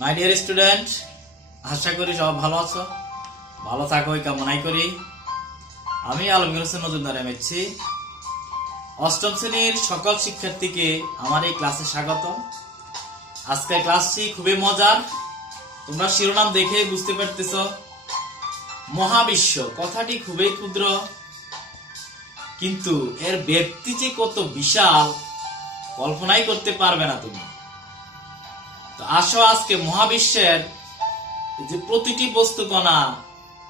My dear student, আশা করি সব ভালো আছো, ভালো থাকো এই কামনাই করি। আমি আলমগীর হোসেন মজুমদার এমএসসি অষ্টম শ্রেণীর সকল শিক্ষার্থীকে আমার এই ক্লাসে স্বাগত। আজকের ক্লাসটি খুবই মজার। তোমরা শিরোনাম দেখে বুঝতে পারতেছ, মহাবিশ্ব কথাটি খুবই ক্ষুদ্র, কিন্তু এর ব্যাপ্তি যে কত বিশাল কল্পনাই করতে পারবে না তুমি। তো আসো আজকে মহাবিশ্বের যে প্রতিটি বস্তু কণা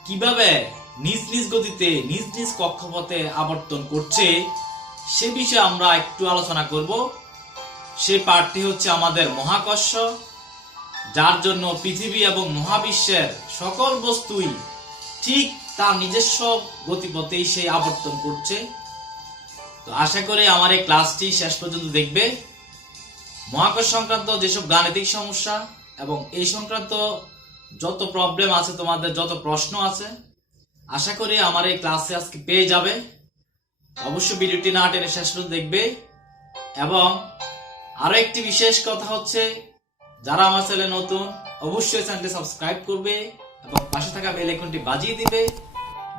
কিভাবে নিজ নিজ গতিতে নিজ নিজ কক্ষপথে আবর্তন করছে সে বিষয়ে আমরা একটু আলোচনা করব। সেই পাঠটি হচ্ছে আমাদের মহাকর্ষ, যার জন্য পৃথিবী এবং মহাবিশ্বের সকল বস্তুই ঠিক তার নিজস্ব গতিপথেই সেই আবর্তন করছে। তো আশা করি আমার এই ক্লাসটি শেষ পর্যন্ত দেখবে। মহাকর্ষ সংক্রান্ত যেসব গাণিতিক সমস্যা এবং এই সংক্রান্ত যত প্রবলেম আছে, তোমাদের যত প্রশ্ন আছে, আশা করি আমার এই ক্লাসে আজকে পেয়ে যাবে। অবশ্যই ভিডিওটি না টেনে শেষ পর্যন্ত দেখবে। এবং আরো একটি বিশেষ কথা হচ্ছে, যারা আমার চ্যানেলে নতুন অবশ্যই চ্যানেলটি সাবস্ক্রাইব করবে এবং পাশে থাকা বেল আইকনটি বাজিয়ে দিবে,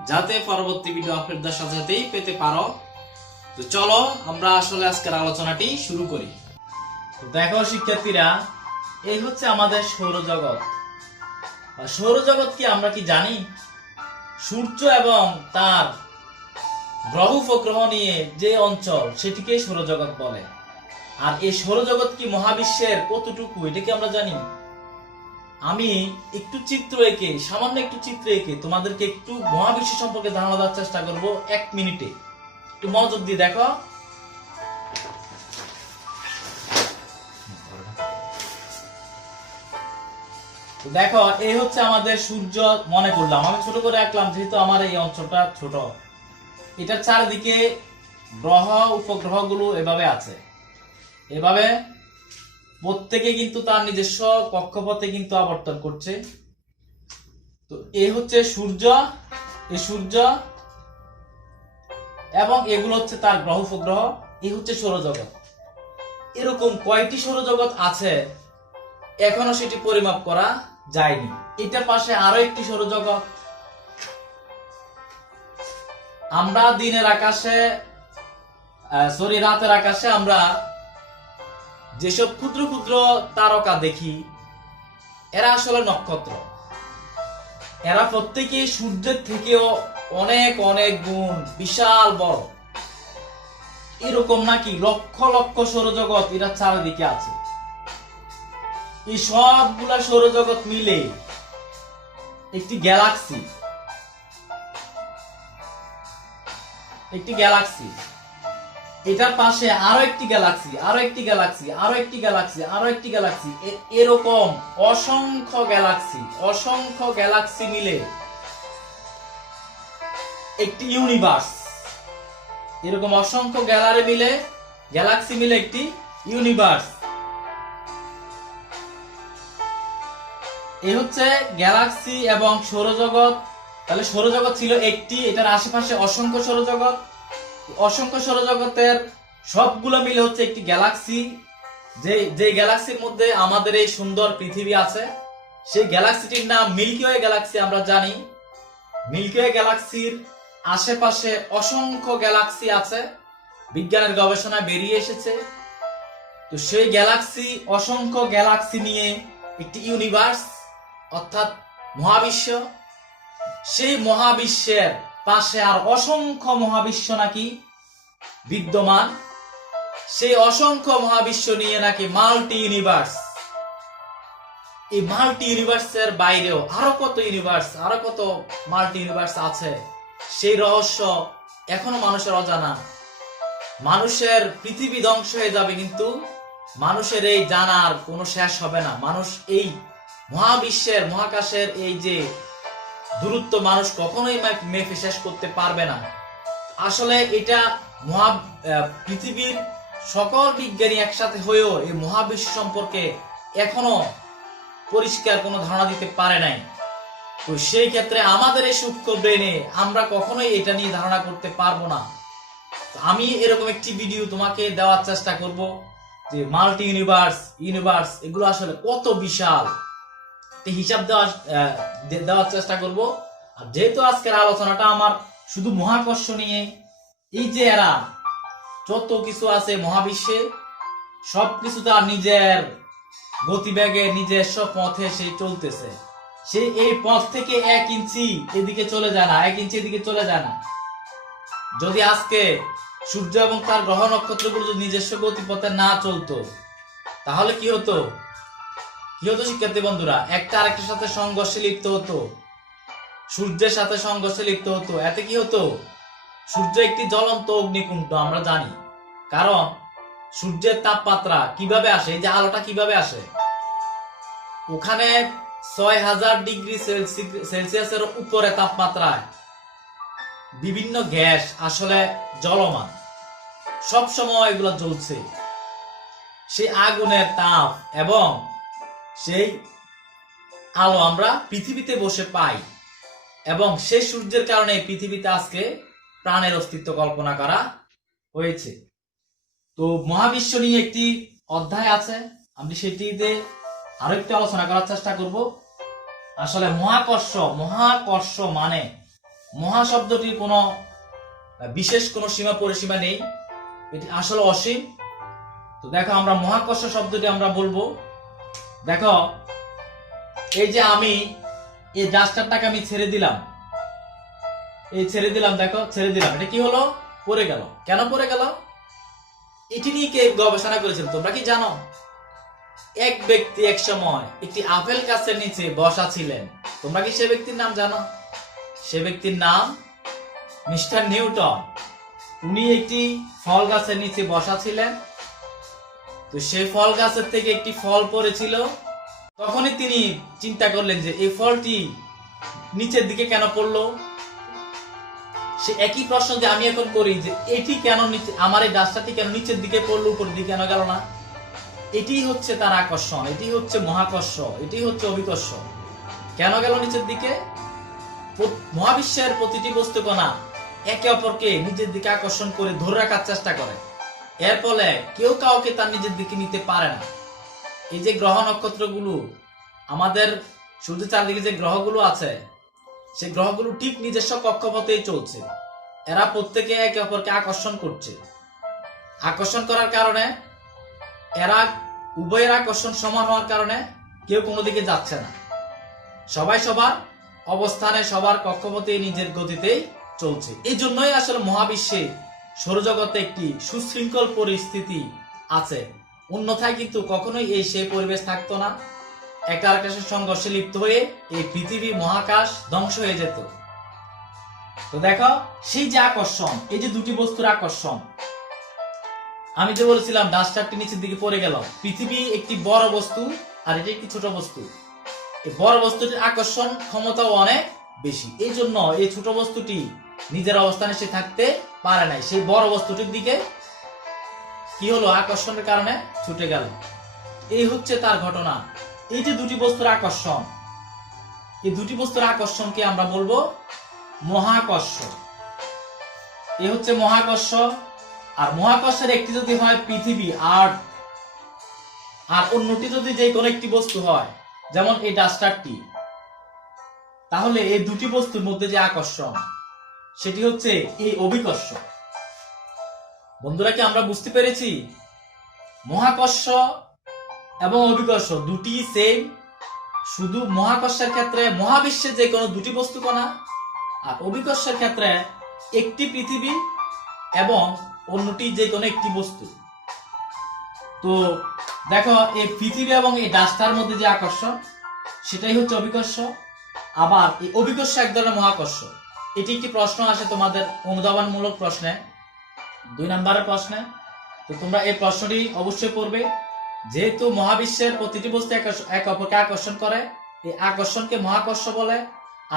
যাতে পরবর্তী ভিডিও আপলোড দেওয়ার সাথে সাথেই পেতে পারো। তো চলো আমরা আসলে আজকের আলোচনাটি শুরু করি। দেখো শিক্ষার্থীরা, এই হচ্ছে আমাদের সৌরজগৎ। সৌরজগৎ কি আমরা কি জানি? সূর্য এবং তার গ্রহ উপগ্রহ নিয়ে যে অঞ্চল সেটিকে সৌরজগৎ বলে। আর এই সৌরজগৎ কি মহাবিশ্বের কতটুকু এটা কি আমরা জানি? আমি একটু চিত্র এঁকে, সামান্য একটু চিত্র এঁকে তোমাদেরকে একটু মহাবিশ্ব সম্পর্কে ধারণা দেওয়ার চেষ্টা করব 1 মিনিটে। একটু মনোযোগ দিয়ে দেখো। দেখো, এই হচ্ছে আমাদের সূর্য মনে করলাম, আমি ছোট করে আঁকলাম যেহেতু আমার এই অঞ্চলটা ছোট। এটার চারিদিকে গ্রহ উপগ্রহ গুলো এভাবে আছে, এভাবে প্রত্যেকে কিন্তু তার নিজস্ব কক্ষপথে কিন্তু আবর্তন করছে। তো এই হচ্ছে সূর্য, এই সূর্য এবং এগুলো হচ্ছে তার গ্রহ উপগ্রহ। এই হচ্ছে সৌরজগৎ। এরকম কয়টি সৌরজগৎ আছে এখনো সেটি পরিমাপ করা যায়নি। এটার পাশে আরো একটি সৌরজগৎ। আমরা দিনের আকাশে রাতের আকাশে আমরা যেসব ক্ষুদ্র ক্ষুদ্র তারকা দেখি, এরা আসলে নক্ষত্র। এরা প্রত্যেকে সূর্যের থেকেও অনেক অনেক গুণ বিশাল বড়। এরকম নাকি লক্ষ লক্ষ সৌরজগৎ এরা চারিদিকে আছে। এই সবগুলা সৌরজগৎ মিলে একটি গ্যালাক্সি, একটি গ্যালাক্সি। এটার পাশে আরো একটি গ্যালাক্সি, আরো একটি গ্যালাক্সি, আরো একটি গ্যালাক্সি, আরো একটি গ্যালাক্সি, এরকম অসংখ্য গ্যালাক্সি, অসংখ্য গ্যালাক্সি মিলে একটি ইউনিভার্স। এরকম অসংখ্য গ্যালাক্সি মিলে একটি ইউনিভার্স। এই হচ্ছে গ্যালাক্সি এবং সৌরজগৎ। তাহলে সৌরজগৎ ছিল একটি, এটার আশেপাশে অসংখ্য সৌরজগৎ। অসংখ্য সৌরজগতের সবগুলো মিলে হচ্ছে একটি গ্যালাক্সি। যে গ্যালাক্সির মধ্যে আমাদের এই সুন্দর পৃথিবী আছে, সেই গ্যালাক্সিটির নাম মিল্কি ওয়ে গ্যালাক্সি। আমরা জানি মিল্কি ওয়ে গ্যালাক্সির আশেপাশে অসংখ্য গ্যালাক্সি আছে, বিজ্ঞানের গবেষণায় বেরিয়ে এসেছে। তো সেই গ্যালাক্সি, অসংখ্য গ্যালাক্সি নিয়ে একটি ইউনিভার্স অর্থাৎ মহাবিশ্ব। সেই মহাবিশ্বের পাশে আর অসংখ্য মহাবিশ্ব নাকি বিদ্যমান। সেই অসংখ্য মহাবিশ্ব নিয়ে নাকি মাল্টি ইউনিভার্স। এই মাল্টি ইউনিভার্সের বাইরেও আরো কত ইউনিভার্স, আরো কত মাল্টি ইউনিভার্স আছে, সেই রহস্য এখনো মানুষের অজানা। মানুষের পৃথিবী ধ্বংস হয়ে যাবে, কিন্তু মানুষের এই জানার কোনো শেষ হবে না। মানুষ এই মহাবিশ্বের, মহাকাশের এই যে দূরত্ব মানুষ কখনোই মেপে শেষ করতে পারবে না। আসলে এটা পৃথিবীর সকল বিজ্ঞানী একসাথে হয়েও এই মহাবিশ্ব সম্পর্কে এখনো পরিষ্কার কোনো ধারণা দিতে পারে নাই। তো সেই ক্ষেত্রে আমাদের এই সূক্ষ্ম ব্রেনে আমরা কখনোই এটা নিয়ে ধারণা করতে পারবো না। আমি এরকম একটি ভিডিও তোমাকে দেওয়ার চেষ্টা করব যে মাল্টি ইউনিভার্স এগুলো আসলে কত বিশাল, একটি হিসাব দেওয়ার চেষ্টা করব। আর যেহেতু আজকের আলোচনাটা আমার শুধু মহাকর্ষ নিয়ে, এই যে এরা যত কিছু আছে মহাবিশ্বে সবকিছু তার নিজের গতিবেগে নিজস্ব পথে সে চলতেছে, সে এই পথ থেকে 1 ইঞ্চি এদিকে চলে যায় না, 1 ইঞ্চি এদিকে চলে যায় না। যদি আজকে সূর্য এবং তার গ্রহ নক্ষত্রগুলো যদি নিজস্ব গতিপথে না চলতো, তাহলে কি হতো? শিক্ষার্থী বন্ধুরা, একটা আরেকটার সাথে সংঘর্ষে লিপ্ত হতো, সূর্যের সাথে সংঘর্ষে লিপ্ত হতো। এতে কি হতো? সূর্য একটি জ্বলন্ত অগ্নিকুণ্ড, আমরা জানি। কারণ সূর্যের তাপমাত্রা কিভাবে আসে, এই যে আলোটা কিভাবে আসে, ওখানে 6000 ডিগ্রি সেলসিয়াসের উপরে তাপমাত্রায় বিভিন্ন গ্যাস আসলে জ্বলমান, সব সময় এগুলো জ্বলছে। সেই আগুনের তাপ এবং সেই আলো আমরা পৃথিবীতে বসে পাই, এবং সেই সূর্যের কারণে পৃথিবীতে আজকে প্রাণের অস্তিত্ব কল্পনা করা হয়েছে। তো মহাবিশ্ব নিয়ে একটি অধ্যায় আছে, আমি সেটিতে আরো একটু আলোচনা করার চেষ্টা করব। আসলে মহাকর্ষ মানে, মহা শব্দটির কোনো বিশেষ কোনো সীমা পরিসীমা নেই, এটি আসলে অসীম। তো দেখো, আমরা মহাকর্ষ শব্দটি আমরা বলবো। দেখো, এই যে আমি এই ডাস্টারটাকে আমি ছেড়ে দিলাম, দেখো ছেড়ে দিলাম, এটা কি হলো? পড়ে গেল। কেন পড়ে গেল? এটি নিয়ে কে গবেষণা করেছিল তোমরা কি জানো? এক ব্যক্তি এক সময় একটি আপেল গাছের নিচে বসা ছিলেন। তোমরা কি সে ব্যক্তির নাম জানো? সে ব্যক্তির নাম মিস্টার নিউটন। উনি একটি ফল গাছের নিচে বসা ছিলেন। তো সেই ফল গাছের থেকে একটি ফল পড়েছিল। তখনই তিনি চিন্তা করলেন যে এই ফলটি নিচের দিকে কেন পড়লো। সে একই প্রশ্ন যে আমি এখন করি, যে এটি কেন নিচে, আমার এই ডাস্টারটি কেন নিচের দিকে পড়লো, উপর দিকে কেন গেল না? এটি হচ্ছে তার আকর্ষণ, এটি হচ্ছে মহাকর্ষ, এটি হচ্ছে অভিকর্ষ। কেন গেল নিচের দিকে? মহাবিশ্বের প্রতিটি বস্তু কণা একে অপরকে নিজের দিকে আকর্ষণ করে ধরে রাখার চেষ্টা করে। এর ফলে কেউ কাউকে তার নিজের দিকে নিতে পারে না। এই যে গ্রহ নক্ষত্রগুলো, আমাদের সূর্যের চারদিকে যে গ্রহগুলো আছে, সেই গ্রহগুলো ঠিক নিজস্ব কক্ষপথেই চলছে। এরা প্রত্যেকে একে অপরকে আকর্ষণ করছে। আকর্ষণ করার কারণে এরা উভয়ের আকর্ষণ সমান হওয়ার কারণে কেউ কোনো দিকে যাচ্ছে না, সবাই সবার অবস্থানে সবার কক্ষপথে নিজের গতিতেই চলছে। এই জন্যই আসলে মহাবিশ্বে সৌরজগতে একটি সুশৃঙ্খল পরিস্থিতি আছে। অন্যথায় কিন্তু কখনোই সেই পরিবেশ থাকতো না। একটা আরেকটার সংঘর্ষে লিপ্ত হয়ে এই পৃথিবী মহাকাশ ধ্বংস হয়ে যেত। তো দেখো, সেই যে আকর্ষণ, এই যে দুটি বস্তুর আকর্ষণ, আমি যে বলেছিলাম ডাস্টারটি নিচের দিকে পড়ে গেল। পৃথিবী একটি বড় বস্তু আর এটি একটি ছোট বস্তু। এই বড় বস্তুটির আকর্ষণ ক্ষমতাও অনেক বেশি, এই জন্য এই ছোট বস্তুটি নিজের অবস্থানে সে থাকতে পারে নাই। সেই বড় বস্তুটির দিকে কি হলো? আকর্ষণের কারণে ছুটে গেল। এই হচ্ছে তার ঘটনা। এই যে দুটি বস্তুর আকর্ষণ, এই দুটি বস্তুর আকর্ষণকে আমরা বলবো মহাকর্ষ। এই হচ্ছে মহাকর্ষ। আর মহাকর্ষের একটি যদি হয় পৃথিবী, আর অন্যটি যদি যে কোনো একটি বস্তু হয়, যেমন এই ডাস্টারটি, তাহলে এই দুটি বস্তুর মধ্যে যে আকর্ষণ, সেটি হচ্ছে এই অভিকর্ষ। বন্ধুরা, কি আমরা বুঝতে পেরেছি? মহাকর্ষ এবং অভিকর্ষ দুটি সেম, শুধু মহাকর্ষের ক্ষেত্রে মহাবিশ্বে যে কোনো দুটি বস্তু কণা, আর অভিকর্ষের ক্ষেত্রে একটি পৃথিবী এবং অন্যটি যে কোনো একটি বস্তু। তো দেখো, এই পৃথিবী এবং এই ডাস্টার মধ্যে যে আকর্ষণ, সেটাই হচ্ছে অভিকর্ষ। আবার এই অভিকর্ষ এক ধরনের মহাকর্ষ। এটি একটি প্রশ্ন আসে তোমাদের অনুধাবনমূলক প্রশ্নে, 2 নম্বরের প্রশ্নে। তো তোমরা এই প্রশ্নটি অবশ্যই পড়বে। যেহেতু মহাবিশ্বের প্রতিটি বস্তু এক অপরকে আকর্ষণ করে, এই আকর্ষণকে মহাকর্ষ বলে।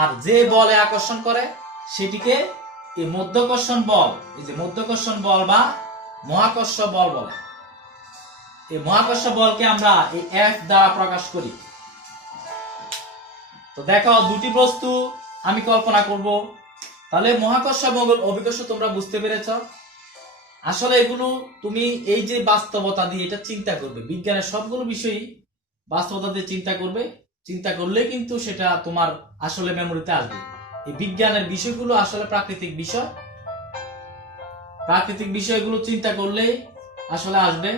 আর যে বলে আকর্ষণ করে সেটিকে এই মধ্যাকর্ষণ বল, এই যে মধ্যাকর্ষণ বল বা মহাকর্ষ বল বলে। এই মহাকর্ষ বলকে আমরা এই F দ্বারা প্রকাশ করি। তো দেখো, দুটি বস্তু আমি কল্পনা করব, তাহলে মহাকর্ষ এবং অভিকর্ষ তোমরা বুঝতে পেরেছ। আসলে এগুলো তুমি এই যে বাস্তবতা দিয়ে এটা চিন্তা করবে, বিজ্ঞানের সবগুলো বিষয়ই বাস্তবতা দিয়ে চিন্তা করবে, চিন্তা করলে কিন্তু সেটা তোমার আসলে মেমোরিতে আসবে। এই বিজ্ঞানের বিষয়গুলো আসলে প্রাকৃতিক বিষয়, প্রাকৃতিক বিষয়গুলো চিন্তা করলেই আসলে আসবে,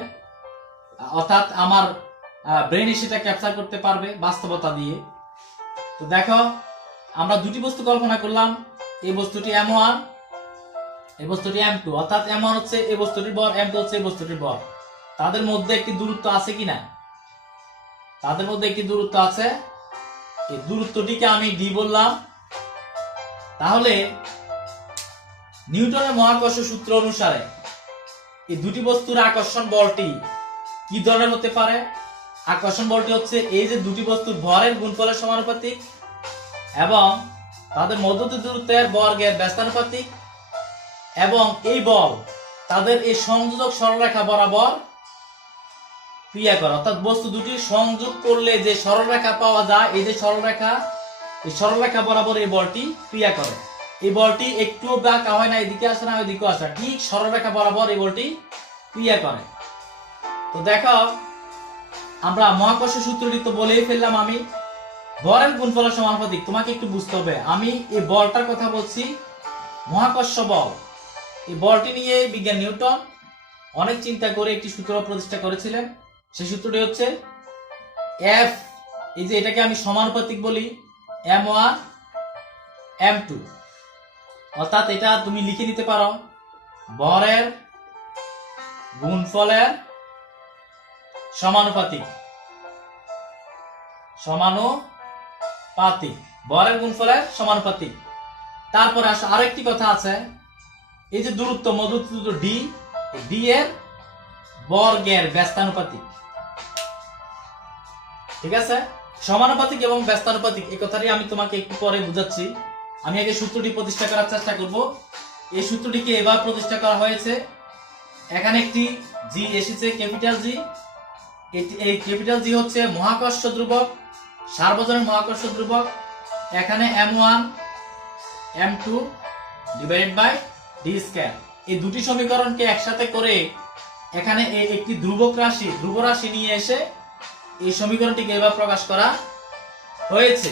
অর্থাৎ আমার ব্রেনে সেটা ক্যাপচার করতে পারবে বাস্তবতা দিয়ে। তো দেখো, আমরা দুটি বস্তু কল্পনা করলাম, এই বস্তুটি m1, এই বস্তুটি m2, অর্থাৎ m1 হচ্ছে এই বস্তুটির ভর, m2 হচ্ছে এই বস্তুটির ভর। তাদের মধ্যে একটি দূরত্ব আছে কিনা? তাদের মধ্যে একটি দূরত্ব আছে, এই দূরত্বটিকে আমি d বললাম। তাহলে নিউটনের মহাকর্ষ সূত্র অনুসারে এই দুটি বস্তুর আকর্ষণ বলটি কি ধরনের হতে পারে? আকর্ষণ বলটি হচ্ছে এই যে দুটি বস্তুর ভরের গুণফলের সমানুপাতিক এবং তাদের মধ্যবর্তী দূরত্বের বর্গের ব্যস্তানুপাতিক, এবং এই বল তাদের এই সংযোজক সরলরেখা বরাবর ক্রিয়া করে। অর্থাৎ বস্তু দুটি সংযোগ করলে যে সরলরেখা পাওয়া যায়, এই যে সরলরেখা, এই সরলরেখা বরাবর এই বলটি ক্রিয়া করে। এই বলটি একটুও বাঁকা হয় না, এদিকে আসে না ওইদিকে আসে না, ঠিক সরলরেখা বরাবর এই বলটি ক্রিয়া করে। তো দেখো, আমরা মহাকর্ষ সূত্রটি তো বলেই ফেললাম আমি, বলের গুণফলের সমানুপাতিক। তোমাকে একটু বুঝতে হবে, আমি এই বলটার কথা বলছি, মহাকর্ষ বল। এই বলটি নিয়ে বিজ্ঞানী নিউটন অনেক চিন্তা করে একটি সূত্র প্রতিষ্ঠা করেছিলেন। সেই সূত্রটি হচ্ছে F, এই যে এটাকে আমি সমানুপাতিক বলি, m1 m2, অর্থাৎ এটা তুমি লিখে নিতে পারো বরের গুণফলের সমানুপাতিক, সমানুপাতিক, বরের গুণফলের সমানুপাতিক। তারপরে আরেকটি কথা আছে, এই যে দূরত্ব মধ্যবর্তী দূরত্ব d এর বর্গের ব্যস্তানুপাতিক। ঠিক আছে, সমানুপাতিক এবং ব্যস্তানুপাতিক এই কথাটি আমি তোমাকে একটু পরে বুঝাচ্ছি। আমি আগে সূত্রটি প্রতিষ্ঠা করার চেষ্টা করব। এই সূত্রটিকে এবার প্রতিষ্ঠা করা হয়েছে, এখানে একটি জি এসেছে, ক্যাপিটাল জি। এই ক্যাপিটাল জি হচ্ছে মহাকর্ষ ধ্রুবক, সার্বজনীন মহাকর্ষ ধ্রুবক। এখানে m1 m2 divided by d square. এই দুটি সমীকরণকে একসাথে করে এখানে একটি ধ্রুবক রাশি, ধ্রুব রাশি নিয়ে এসে এই সমীকরণটিকে এবার প্রকাশ করা হয়েছে।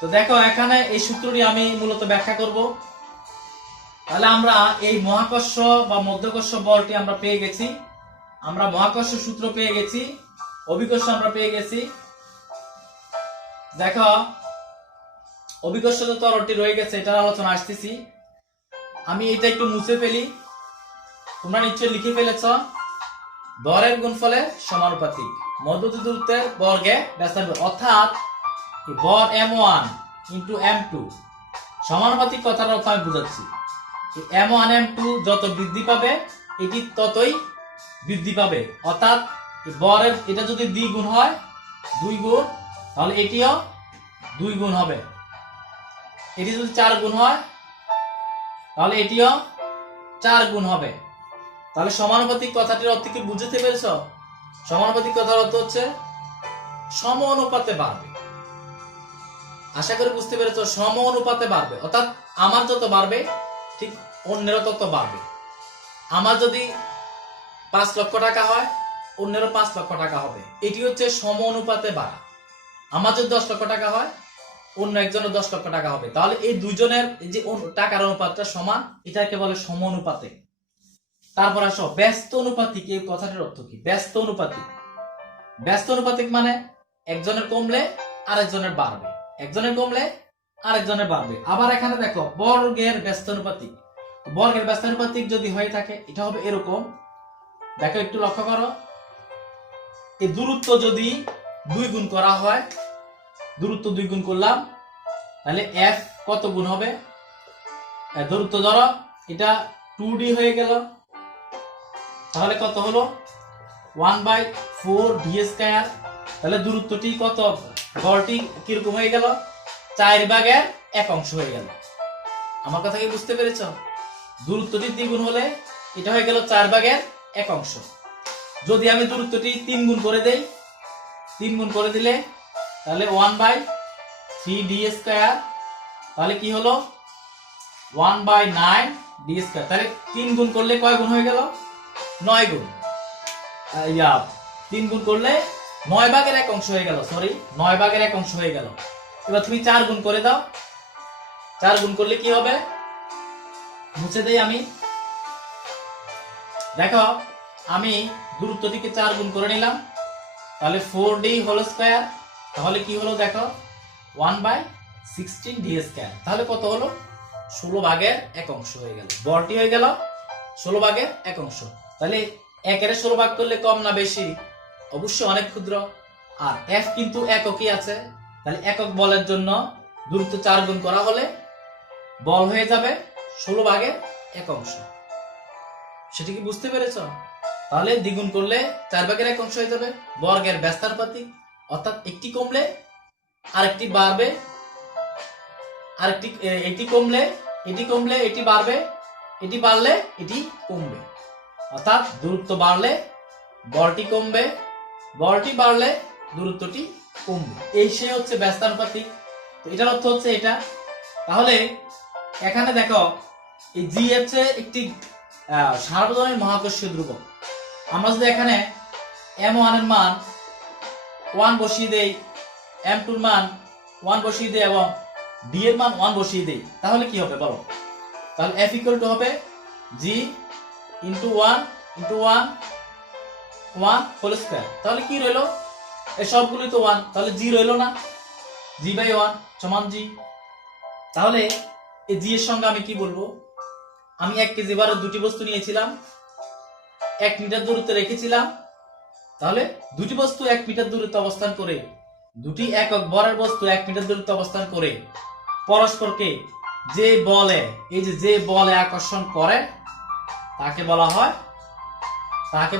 তো দেখো, এখানে এই সূত্রটি আমি মূলত ব্যাখ্যা করব। তাহলে আমরা এই মহাকর্ষ বা মধ্যকর্ষ বলটি আমরা পেয়ে গেছি, আমরা মহাকর্ষ সূত্র পেয়ে গেছি, অভিকর্ষ আমরা পেয়ে গেছি। দেখো, অভিকর্ষ যে তরলটি রয়ে গেছে এটার আলোচনা আসতেছি। আমি এটা একটু মুছে ফেলি, তোমরা নিশ্চয়ই লিখে ফেলেছ, বরের গুণফলের সমানুপাতিক, মধ্যবর্তী দূরত্বের বর্গে ব্যস্তানুপাতিক, অর্থাৎ বর m1 ইন্টু m2 সমানুপাতিক। কথার অর্থ আমি বুঝাচ্ছি, m1 m2 যত বৃদ্ধি পাবে এটি ততই বৃদ্ধি পাবে। অর্থাৎ বরের এটা যদি 2 গুণ হয়, 2 গুণ, তাহলে এটিও 2 গুণ হবে। এটি যদি 4 গুণ হয়, তাহলে এটিও 4 গুণ হবে। তাহলে সমানুপাতিক কথাটির অর্থ কি বুঝতে পেরেছ? সমানুপাতিক কথার অর্থ হচ্ছে সম অনুপাতে বাড়বে। আশা করি বুঝতে পেরেছ, সম অনুপাতে বাড়বে, অর্থাৎ আমার যত বাড়বে ঠিক অন্যেরও তত বাড়বে। আমার যদি 5 লক্ষ টাকা হয়, অন্যেরও 5 লক্ষ টাকা হবে। এটি হচ্ছে সম অনুপাতে বাড়া। আমার যদি 10 লক্ষ টাকা হয়, অন্য একজনের 10 লক্ষ টাকা হবে। তাহলে এই দুইজনের যে টাকার অনুপাতটা সমান, এটাকে বলে সম অনুপাতে। তারপর আসো ব্যস্ত অনুপাতিক। এই কথাটির অর্থ কি? ব্যস্ত অনুপাতিক, ব্যস্ত অনুপাতিক মানে একজনের কমলে আরেকজনের বাড়বে, একজনের কমলে আরেকজনের বাড়বে। আবার এখানে দেখো বর্গের ব্যস্তানুপাতিক, বর্গের ব্যস্তানুপাতিক যদি হয়ে থাকে এটা হবে এরকম। দেখো একটু লক্ষ্য করো, এই দূরত্ব যদি 2 গুণ করা হয়, দূরত্ব 2 গুণ করলাম, তাহলে f কত গুণ হবে? দূরত্ব ধরো এটা 2d হয়ে গেল, তাহলে কত হলো? 1/4 d স্কয়ার। তাহলে দূরত্বটি কত, বলটি কিরকম হয়ে গেল? 4/1 হয়ে গেল। আমার কথা কি বুঝতে পেরেছ? দূরত্বটি দ্বিগুণ হলে এটা হয়ে গেল 4/1। যদি আমি দূরত্বটি 3 গুণ করে দেই, 3 গুণ করে দিলে তাহলে 1/3 d স্কয়ার। তাহলে কি হলো? 1/9 d স্কয়ার। তাহলে 3 গুণ করলে কয় গুণ হয়ে গেল? 9 গুণ। 3 গুণ করলে 9 ভাগের 1 অংশ হয়ে গেল, সরি 9 ভাগের 1 অংশ হয়ে গেল। এবার তুমি 4 গুণ করে দাও, 4 গুণ করলে কি হবে মুছে দেই আমি। দেখো আমি দূরত্বটিকে 4 গুণ করে নিলাম, তাহলে 4d হোল স্কয়ার, তাহলে কি হলো দেখো 1/16d স্কয়ার, তাহলে কত হলো 16 ভাগের 1 অংশ হয়ে গেল, বলটি হয়ে গেল 16 ভাগের 1 অংশ। তাহলে 1 এর 16 ভাগ করলে কম না বেশি? অবশ্যই অনেক ক্ষুদ্র। আর f কিন্তু এককই আছে, তাহলে একক বলের জন্য দূরত্ব 4 গুণ করা হলে বল হয়ে যাবে 16 ভাগের 1 অংশ। সেটা কি বুঝতে পেরেছ? তাহলে দ্বিগুণ করলে 4 ভাগের 1 অংশ হয়ে যাবে। বর্গের ব্যস্তানুপাতিক, অর্থাৎ একটি কমলে আরেকটি বাড়বে, আরেকটি এটি কমলে এটি বাড়বে, এটি বাড়লে এটি কমবে। অর্থাৎ দূরত্ব বাড়লে বলটি কমবে, বলটি বাড়লে দূরত্বটি কমবে। এই সে হচ্ছে ব্যস্তানুপাতিক। তো এটার অর্থ হচ্ছে এটা। তাহলে এখানে দেখো এই জি হচ্ছে একটি সার্বজনীন মহাকর্ষীয় ধ্রুবক। আমরা যদি এখানে m1 এর মান 1 বসিয়ে দেই, m2 এর মান 1 বসিয়ে দেই এবং d এর মান 1 বসিয়ে দেই, তাহলে কি হবে বলো? তাহলে f ইকুয়াল টু হবে g into 1 into 1 1 whole square. তাহলে কি রইলো? এই সবগুলোই তো 1, তাহলে g রইলো না? g/1 সমান g। তাহলে এই g এর সঙ্গে আমি কি বলবো? আমি 1 কেজি ভারের দুটি বস্তু নিয়েছিলাম, 1 মিটার দূরত্বে রেখেছিলাম। তাহলে দুটি বস্তু 1 মিটার দূরত্বে অবস্থান করে, দুটি একক ভরের বস্তু 1 মিটার দূরত্বে অবস্থান করে পরস্পরকে যে বলে, এই যে বলে আকর্ষণ করে তাকে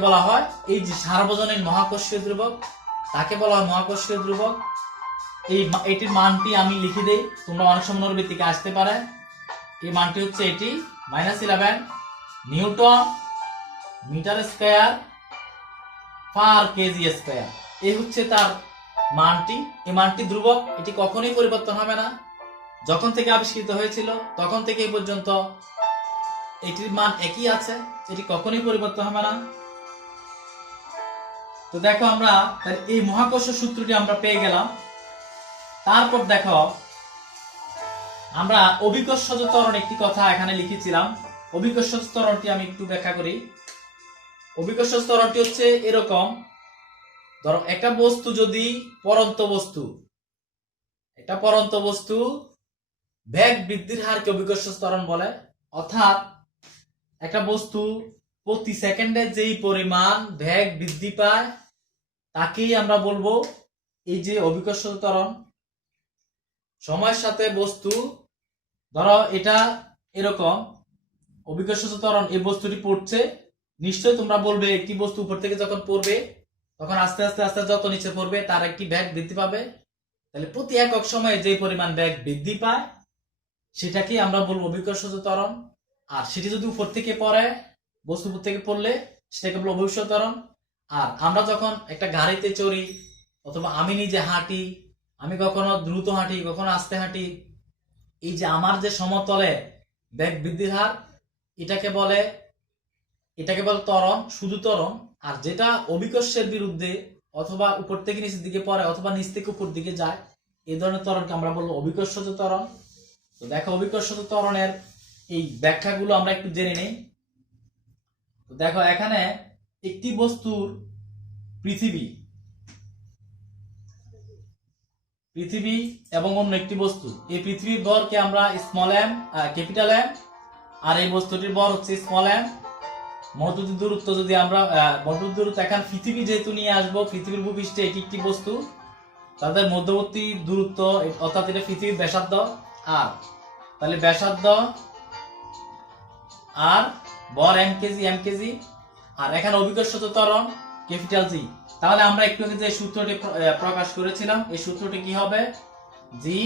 বলা হয় এই যে সার্বজনীন মহাকর্ষীয় ধ্রুবক, তাকে বলা হয় মহাকর্ষীয় ধ্রুবক। এটির মানটি আমি লিখে দেই, তোমরা অনেক সময় নৈর্ব্যক্তিকে আসতে পারে। এই মানটি হচ্ছে এটি -11 newton metre square per KG square. এই হচ্ছে তার মানটি। এই মানটি ধ্রুবক, এটি কখনোই পরিবর্তন হবে না। যখন থেকে আবিষ্কৃত হয়েছিল তখন থেকে এই পর্যন্ত এটির মান একই আছে, এটি কখনোই পরিবর্তন হবে না। তো দেখো আমরা এই মহাকর্ষ সূত্রটি আমরা পেয়ে গেলাম। তারপর দেখো আমরা অভিকর্ষজ ত্বরণ একটি কথা এখানে লিখেছিলাম। অভিকর্ষজ ত্বরণটি আমি একটু ব্যাখ্যা করি। অভিকর্ষজ ত্বরণটি হচ্ছে এরকম, ধরো একটা বস্তু যদি পরন্ত বস্তু বেগ বৃদ্ধির হারকে অভিকর্ষজ ত্বরণ বলে। অর্থাৎ একটা বস্তু প্রতি সেকেন্ডে যেই পরিমাণ বেগ বৃদ্ধি পায় তাকেই আমরা বলবো এই যে অভিকর্ষজ ত্বরণ। সময়ের সাথে বস্তু, ধরো এটা এরকম অভিকর্ষজ ত্বরণ, এই বস্তুটি পড়ছে, নিশ্চয়ই তোমরা বলবে একটি বস্তু উপর থেকে যখন পড়বে তখন আস্তে আস্তে আস্তে যত নিচে পড়বে তার একটি বেগ বৃদ্ধি পাবে। তাহলে প্রতি একক সময়ে যে পরিমাণ বেগ বৃদ্ধি পায় সেটাকে আমরা বলবো অভিকর্ষজ ত্বরণ। আর সেটি যদি উপর থেকে পড়ে, বস্তু উপর থেকে পড়লে সেটাকে বলবো অভিকর্ষজ ত্বরণ। আর আমরা যখন একটা গাড়িতে চড়ি অথবা আমি নিজে হাঁটি, আমি কখনো দ্রুত হাঁটি কখনো আস্তে হাঁটি, এই যে আমার যে সমতলে বেগ বৃদ্ধির হার, এটাকে বলে ত্বরণ, শুধু ত্বরণ। আর যেটা অভিকর্ষের বিরুদ্ধে অথবা উপর থেকে নিচের দিকে পড়ে অথবা নিচ থেকে উপর দিকে যায়, এই ধরনের ত্বরণকে আমরা বলবো অভিকর্ষজ ত্বরণ। তো দেখো অভিকর্ষজ ত্বরণের এই ব্যাখ্যাগুলো আমরা একটু জেনে নেই। তো দেখো এখানে একটি বস্তুর পৃথিবী এবং অন্য একটি বস্তু, এই পৃথিবীর ভরকে আমরা স্মল এম ক্যাপিটাল এম, আর এই বস্তুটির ভর হচ্ছে স্মল এম। মধ্যবর্তী দূরত্ব যদি আমরা মধ্যবর্তী দূরত্ব, এখন পৃথিবী যেহেতু নিয়ে আসবো, পৃথিবীর ভূপৃষ্ঠে এটি একটি বস্তু, তাদের মধ্যবর্তী দূরত্ব অর্থাৎ এটা পৃথিবীর ব্যাসার্ধ আর, তাহলে ব্যাসার্ধ আর ভর এম কেজি, আর এখানে অভিকর্ষজ ত্বরণ ক্যাপিটাল জি। তাহলে আমরা একটু আগে যে সূত্রটি প্রকাশ করেছিলাম, এই সূত্রটি কি হবে? G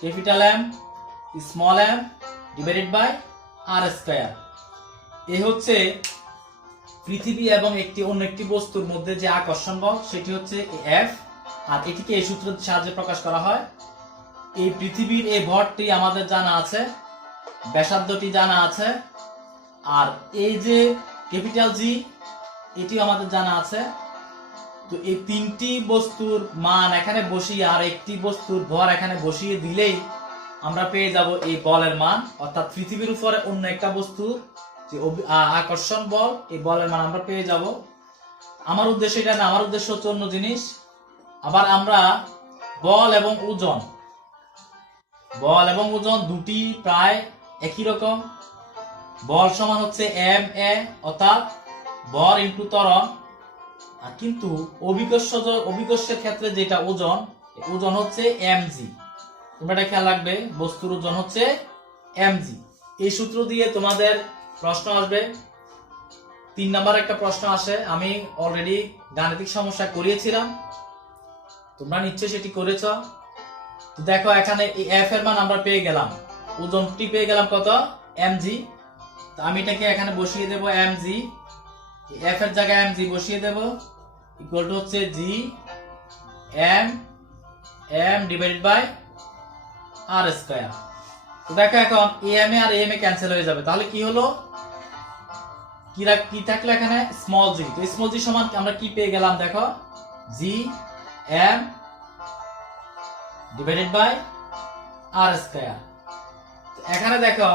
capital M small M divided by R square. এই হচ্ছে পৃথিবী এবং অন্য একটি বস্তুর মধ্যে যে আকর্ষণ বল, সেটি হচ্ছে এফ, আর এটিকে এই সূত্রের সাহায্যে প্রকাশ করা হয়। এই পৃথিবীর এই ভরটি আমাদের জানা আছে, ব্যাসার্ধটি জানা আছে, আর এই যে ক্যাপিটাল জি এটিও আমাদের জানা আছে। তো এই তিনটি বস্তুর মান এখানে বসিয়ে আর একটি বস্তুর ভর এখানে বসিয়ে দিলেই আমরা পেয়ে যাব এই বলের মান, অর্থাৎ পৃথিবীর উপরে অন্য একটা বস্তুর যে আকর্ষণ বল, এই বলের মান আমরা পেয়ে যাব। আমার উদ্দেশ্য এটা না, আমার উদ্দেশ্য হচ্ছে অন্য জিনিস। আবার আমরা বল এবং ওজন দুটি প্রায় একই রকম। বল সমান হচ্ছে ma, অর্থাৎ ভর ইনটু ত্বরণ। আর কিন্তু অভিকর্ষের ক্ষেত্রে যেটা ওজন হচ্ছে mg। তোমরা এটা খেয়াল রাখবে, বস্তুর ওজন হচ্ছে mg। এই সূত্র দিয়ে তোমাদের প্রশ্ন আসবে। 3 নাম্বার একটা প্রশ্ন আসে, আমি অলরেডি গাণিতিক সমস্যা করিয়েছিলাম, তোমরা নিশ্চয়ই সেটি করেছ। তো দেখো এখানে এই f এর মান আমরা পেয়ে গেলাম, ওজনটি পেয়ে গেলাম কত, mg। তো আমি এটাকে এখানে বসিয়ে দেব mg, f এর জায়গায় mg বসিয়ে দেব, ইকুয়াল টু হচ্ছে g m divided by r square. তো দেখো এখন am আর am ক্যান্সেল হয়ে যাবে, তাহলে কি হলো, কি থাকলো এখানে, স্মল g। তো স্মল g সমান আমরা কি পেয়ে গেলাম, দেখো g m divided by r square. এখানে দেখো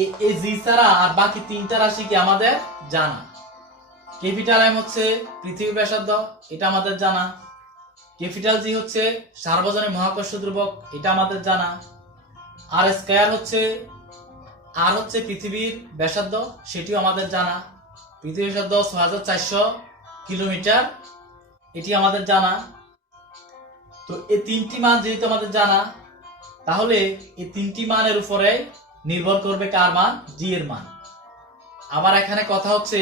এই g ছাড়া আর বাকি তিনটা রাশি কি আমাদের জানা। ক্যাপিটাল M হচ্ছে পৃথিবীর ব্যাসার্ধ, এটা আমাদের জানা। ক্যাপিটাল G হচ্ছে সার্বজনীন মহাকর্ষ ধ্রুবক, এটা আমাদের জানা। আর স্কয়ার হচ্ছে পৃথিবীর ব্যাসার্ধ, সেটিও আমাদের জানা। পৃথিবীর ব্যাসার্ধ 6400 কিলোমিটার, এটি আমাদের জানা। তো এই তিনটি মান যেহেতু আমাদের জানা, তাহলে এই তিনটি মানের উপরে নির্ভর করবে কার মান, জি এর মান। আবার এখানে কথা হচ্ছে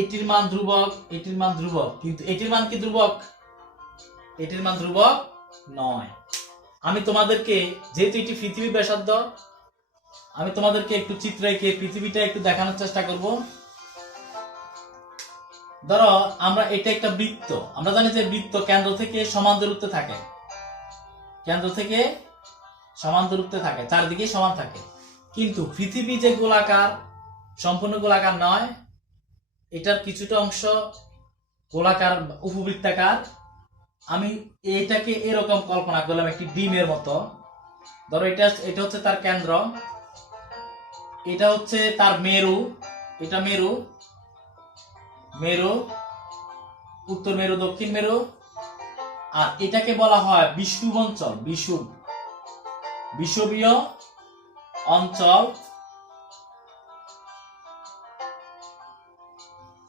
এটির মান ধ্রুবক, এটির মান ধ্রুবক, কিন্তু এটির মান কি ধ্রুবক, এটির মান ধ্রুবক নয়। আমি তোমাদেরকে, যেহেতু এটি পৃথিবীর ব্যাসার্ধ, আমি তোমাদেরকে একটু চিত্র এঁকে পৃথিবীটা একটু দেখানোর চেষ্টা করব। ধরো আমরা এটা একটা বৃত্ত, আমরা জানি যে বৃত্ত কেন্দ্র থেকে সমান দূরত্বে থাকে, কেন্দ্র থেকে সমান দূরত্বে থাকে, চারদিকে সমান থাকে। কিন্তু পৃথিবী যে গোলাকার, সম্পূর্ণ গোলাকার নয়, এটার কিছুটা অংশ গোলাকার উপবৃত্তাকার। আমি এটাকে এরকম কল্পনা করলাম একটি ডিমের মতো। ধরো এটা হচ্ছে তার কেন্দ্র, এটা হচ্ছে তার মেরু, এটা মেরু, উত্তর মেরু, দক্ষিণ মেরু। আর এটাকে বলা হয় বিষুব অঞ্চল, বিষুবীয় অঞ্চল,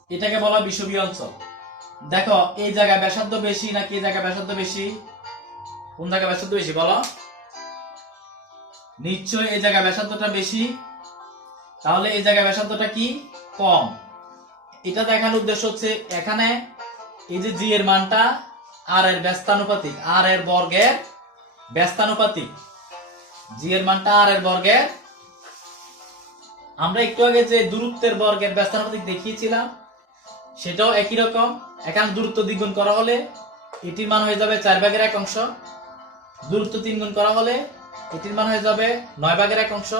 এটাকে বলা বিষুবীয় অঞ্চল। দেখো এই জায়গায় ব্যাসার্ধ বেশি নাকি এই জায়গায় ব্যাসার্ধ বেশি, কোন জায়গায় ব্যাসার্ধ বেশি বলো, নিশ্চয়ই এই জায়গায় ব্যাসার্ধটা বেশি। তাহলে এই জায়গায় ব্যাসার্ধটা কি কম। এটা দেখানোর উদ্দেশ্য হচ্ছে এখানে এই যে জি এর মানটা আর এর ব্যস্তানুপাতিক, আর এর বর্গের ব্যস্তানুপাতিক, জি এর মানটা আর এর বর্গের। আমরা একটু আগে যে দূরত্বের বর্গের ব্যস্তানুপাতিক দেখিয়েছিলাম, সেটাও একই রকম। এখানে দূরত্ব দ্বিগুণ করা হলে এটির মান হয়ে যাবে 4/1 দূরত্ব 3 গুণ করা হলে এটির মান হয়ে যাবে 9/1,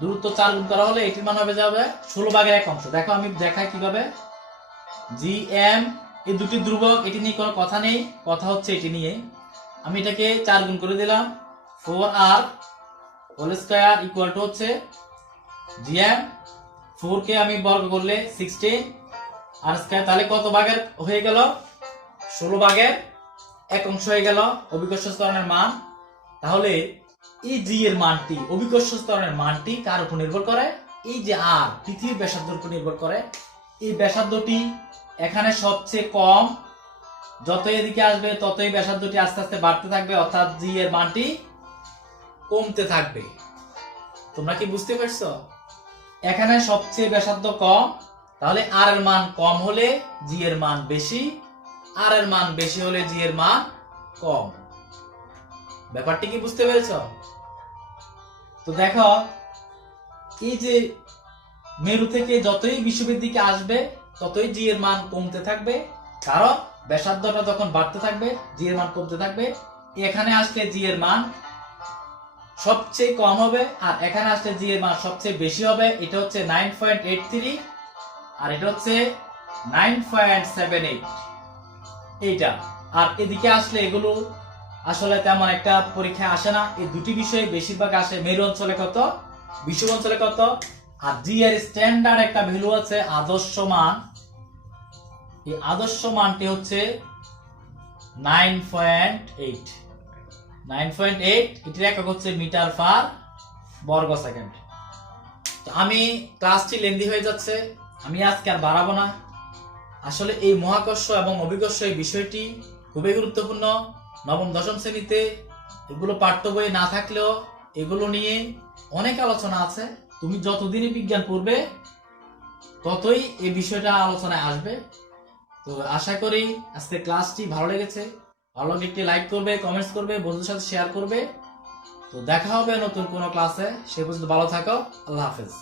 দূরত্ব 4 গুণ করা হলে এটির মান হবে যাবে 16/1। দেখো আমি দেখাই কিভাবে। জি এম এই দুটি ধ্রুবক, এটি নিয়ে কোনো কথা নেই, কথা হচ্ছে এটি নিয়ে। আমি এটাকে 4 গুণ করে দিলাম, 4r whole square equal to হচ্ছে জিএম, 4 কে আমি বর্গ করলে 16 আর স্কয়ার, তাহলে কত ভাগের হয়ে গেল, 16/1 হয়ে গেল অভিকর্ষ ত্বরণের মান। তাহলে এই জি এর মানটি, অভিকর্ষ ত্বরণের মানটি কার উপর নির্ভর করে, এই যে আর পৃথিবীর ব্যাসার্ধের উপর নির্ভর করে। এই ব্যাসার্ধটি এখানে সবচেয়ে কম, যত এদিকে আসবে ততই ব্যাসার্ধটি আস্তে আস্তে বাড়তে থাকবে, অর্থাৎ জি এর মানটি কমতে থাকবে। তোমরা কি বুঝতে পারছো, এখানে সবচেয়ে ব্যাসার্ধ কম, তাহলে আর এর মান কম হলে জি এর মান বেশি, আর এর মান বেশি হলে জি এর মান কম। ব্যাপারটি কি বুঝতে পেরেছ? তো দেখো এই যে মেরু থেকে যতই বিষুবের দিকে আসবে ততই জি এর মান কমতে থাকবে, কারণ ব্যাসার্ধটা যখন বাড়তে থাকবে জি এর মান কমতে থাকবে। এখানে আসলে জি এর মান সবচেয়ে কম হবে, আর এখানে আসলে জি এর মান সবচেয়ে বেশি হবে। এটা হচ্ছে 9.83 আর এটা হচ্ছে 9.78। এইটা। আর এদিকে আসলে এগুলো আসলে তেমন একটা পরীক্ষায় আসে না। এই দুটি বিষয়ে বেশিরভাগ আসে। মেরু অঞ্চলে কত, বিষুব অঞ্চলে কত। আর জি এর স্ট্যান্ডার্ড একটা ভ্যালু আছে আদর্শ মান। এই আদর্শ মানটি হচ্ছে 9.8। 9.8 এটির একক হচ্ছে মিটার পার বর্গ সেকেন্ড। তো আমি ক্লাসটি লেন্দি হয়ে যাচ্ছে, আমি আজকে আর বাড়াবো না। আসলে এই মহাকর্ষ এবং অভিকর্ষ এই বিষয়টি খুবই গুরুত্বপূর্ণ। নবম দশম শ্রেণীতে এগুলো পাঠ্য বইয়ে না থাকলেও এগুলো নিয়ে অনেক আলোচনা আছে। তুমি যতদিনই বিজ্ঞান পড়বে ততই এই বিষয়টা আলোচনায় আসবে। তো আশা করি আজকে ক্লাসটি ভালো লেগেছে। ভালো লাগলে একটি লাইক করবে, কমেন্টস করবে, বন্ধুদের সাথে শেয়ার করবে। তো দেখা হবে নতুন কোনো ক্লাসে। সে পর্যন্ত ভালো থাকো। আল্লাহ হাফেজ।